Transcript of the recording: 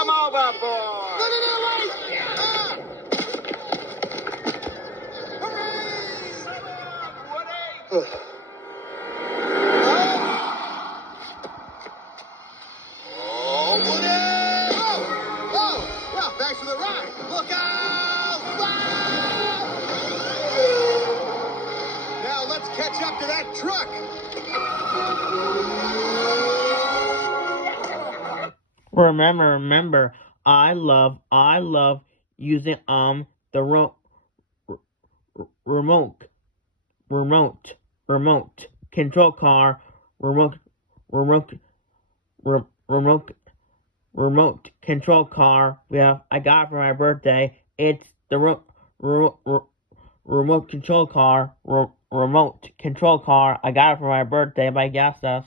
Welcome overboard. No, wait! Woody. Oh, Woody! Oh, well, thanks for the ride. Look out! Wow! Now let's catch up to that truck. Remember, I love using the remote control car, remote control car. I got it for my birthday. It's the remote control car. Remote control car. I got it for my birthday by Gastos.